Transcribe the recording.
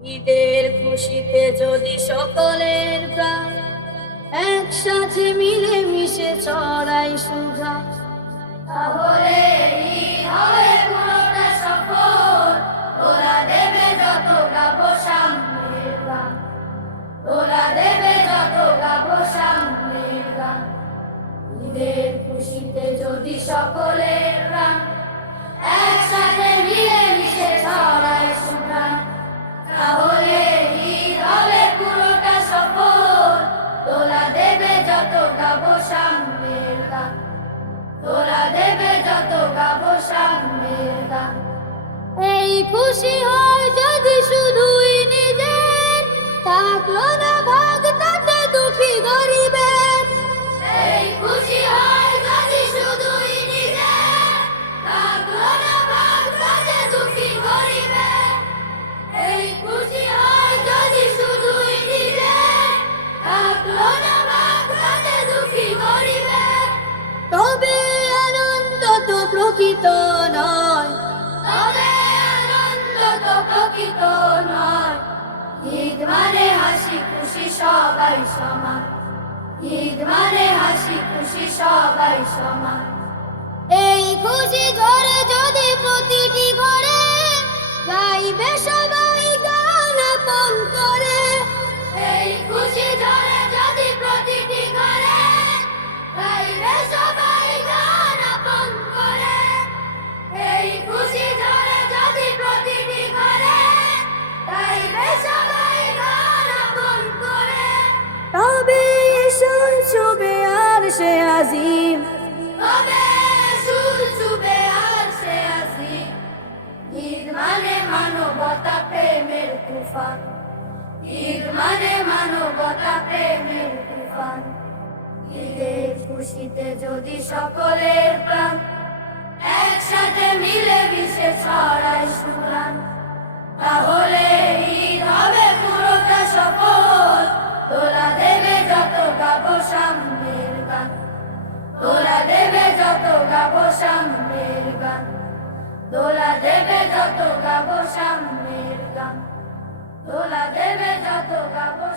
ঈদের খুশিতে যদি সকলের প্রাণ একসাথে মিলে মিশে চড়াই সুধা তাহলে ওরা দেবে যত গাবো ঈদের খুশিতে যদি সকলের একসাথে যত গাবো সামনের এই খুশি হয় যদি শুধুই প্রকৃত নয়। আনন্দ তো প্রকৃত নয়। ঈদ মানে হাসি, খুশি, সবাই সমান। ঈদ মানে হাসি, খুশি, সবাই সমান। এই খুশি ঝরে যদি প্রতিটি মানবতা প্রেমের তুফান। ঈদ মানে মানবতা প্রেমের তুফান। ঈদের খুশিতে যদি সকলের প্রাণ, একসাথে মিলে তাহলে ঈদ হবে পুরোটা সফল। তোলা দেবে যত গাবো সামনের গান। তোলা দেবে যত গাবো সামনের গান। দেবে যত গাবো সামনের গান। তোলা দেবে যত গাবো